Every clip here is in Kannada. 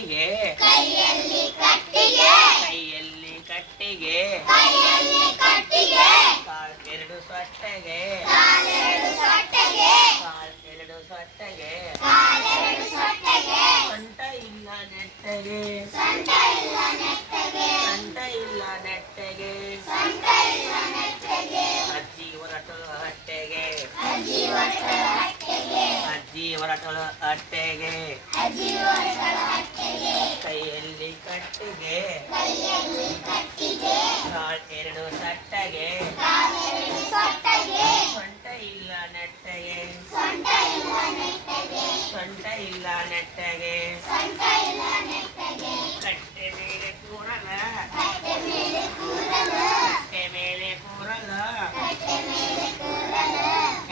ಕಟ್ಟಿಗೆ ಕೈಯಲ್ಲಿ ಕಟ್ಟಿಗೆ ಕೈಯಲ್ಲಿ ಕಟ್ಟಿಗೆ ಕೈಯಲ್ಲಿ ಕಟ್ಟಿಗೆ ಕಾಲೆರಡು ಸೊಟ್ಟೆಗೆ ಕಾಲೆರಡು ಸೊಟ್ಟೆಗೆ ಕಾಲೆರಡು ಸೊಟ್ಟೆಗೆ ಕಾಲೆರಡು ಸೊಟ್ಟೆಗೆ ಸೊಂಟ ಇಲ್ಲ ನೆಟ್ಟಗೆ ಸೊಂಟ ಇಲ್ಲ ನೆಟ್ಟಗೆ ಸೊಂಟ ಇಲ್ಲ ನೆಟ್ಟಗೆ ಸೊಂಟ ಇಲ್ಲ ನೆಟ್ಟಗೆ ಅಜ್ಜಿ ಹೊರಟಳು ಹಟ್ಟೆಗೆ ಅಜ್ಜಿ ಹೊರಟಳ ಹಟ್ಟೆಗೆ ಅಜ್ಜಿ ಹೊರಟಳು ಹಟ್ಟೆಗೆ ಅಜ್ಜಿ ಹೊರಟಳ ಹಟ್ಟೆಗೆ ಕೈಯಲ್ಲಿ ಕಟ್ಟಿಗೆ ಕೈಯಲ್ಲಿ ಕಟ್ಟಿಗೆ ಕಾಲೆರಡು ಸೊಟ್ಟೆಗೆ ಕಾಲೆರಡು ಸೊಟ್ಟೆಗೆ ಸೊಂಟ ಇಲ್ಲ ನೆಟ್ಟಗೆ ಸೊಂಟ ಇಲ್ಲ ನೆಟ್ಟಗೆ ಸೊಂಟ ಇಲ್ಲ ನೆಟ್ಟಗೆ ಸೊಂಟ ಇಲ್ಲ ನೆಟ್ಟಗೆ ಕಟ್ಟೆ ಮೇಲೆ ಕೂರಲ ಕಟ್ಟೆ ಮೇಲೆ ಕೂರಲು ಕಟ್ಟೆ ಮೇಲೆ ಕೂರಲ ಕಟ್ಟೆ ಮೇಲೆ ಕೂರಲು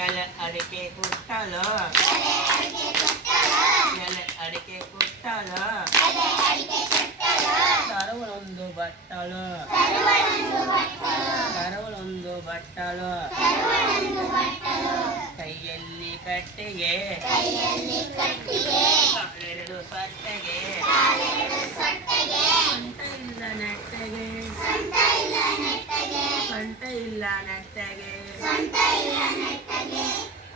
ಎಲೆ ಅಡಿಕೆ ಕುಟ್ಟಲು ಎಲೆ ಅಡಿಕೆ ಕೊಟ್ಟಲ ಎಲೆ ಅಡಿಕೆ ಕುಟ್ಟಲು ಎಲೆ ಅಡಿಕೆ ಕೊಟ್ಟಲು ತರವಳೊಂದು ಬಟ್ಟಲು ತರುವಳೊಂದು ಬಟ್ಟಲು ತರವಳೊಂದು ಬಟ್ಟಲು ತರುವಳೊಂದು ಬಟ್ಟಲು ಕೈಯಲ್ಲಿ ಕಟ್ಟಿಗೆ ಕೈಯಲ್ಲಿ ಕಟ್ಟಿಗೆ ಕಾಲೆರಡು ಸೊಟ್ಟೆಗೆ ಕಾಲೆರಡು ಸೊಟ್ಟೆಗೆ ಸೊಂಟ ಇಲ್ಲ ನೆಟ್ಟಗೆ ಸೊಂಟ ಇಲ್ಲ ನೆಟ್ಟಗೆ ಸೊಂಟ ಇಲ್ಲ ನೆಟ್ಟಗೆ ಸೊಂಟ ಇಲ್ಲ ನೆಟ್ಟಗೆ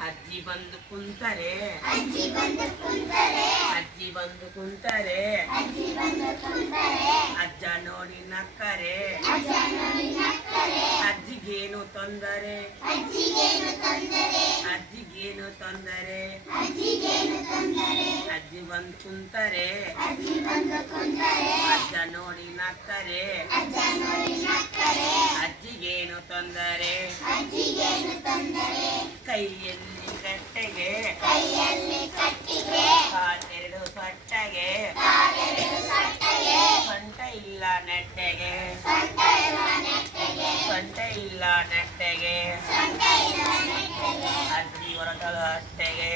ಅಜ್ಜಿ ಬಂದು ಕುಂತರೆ ಅಜ್ಜಿ ಬಂದು ಕುಂತರೆ ಅಜ್ಜಿ ಬಂದು ಕುಂತರೆ ಅಜ್ಜಿ ಬಂದು ಕುಂತರೆ ಅಜ್ಜ ನೋಡಿ ನಕ್ಕರೆ ಅಜ್ಜ ನೋಡಿ ನಕ್ಕರೆ ಅಜ್ಜಿಗೇನು ತೊಂದರೆ ಅಜ್ಜಿಗೇನು ತೊಂದರೆ ಅಜ್ಜಿಗೇನು ತೊಂದರೆ ಅಜ್ಜಿಗೇನು ತೊಂದರೆ ಅಜ್ಜಿ ಬಂದು ಕುಂತರೆ ಅಜ್ಜಿ ಬಂದು ಕುಂತರೆ ಅಜ್ಜ ನೋಡಿ ನಕ್ಕರೆ ಅಜ್ಜ ನೋಡಿ ನಕ್ಕರೆ ಅಜ್ಜಿಗೇನು ತೊಂದರೆ ಅಜ್ಜಿಗೇನು ತೊಂದರೆ ಕೈಯಲ್ಲಿ ಕಟ್ಟೆಗೆ ಕೈಯಲ್ಲಿ ಕಟ್ಟಿಗೆ ಕಾಲೆರಡು ಸೊಟ್ಟೆಗೆ ಕಾಲೆರಡು ಸೊಟ್ಟೆಗೆ ಸೊಂಟ ಇಲ್ಲ ನೆಟ್ಟಗೆ ಸೊಂಟ ಇಲ್ಲ ನೆಟ್ಟಗೆ ಸೊಂಟ ಇಲ್ಲ ನೆಟ್ಟಗೆ ಸೊಂಟ ಇಲ್ಲ ನೆಟ್ಟಗೆ ಅಜ್ಜಿ ಹೊರಟಳು ಹಟ್ಟೆಗೆ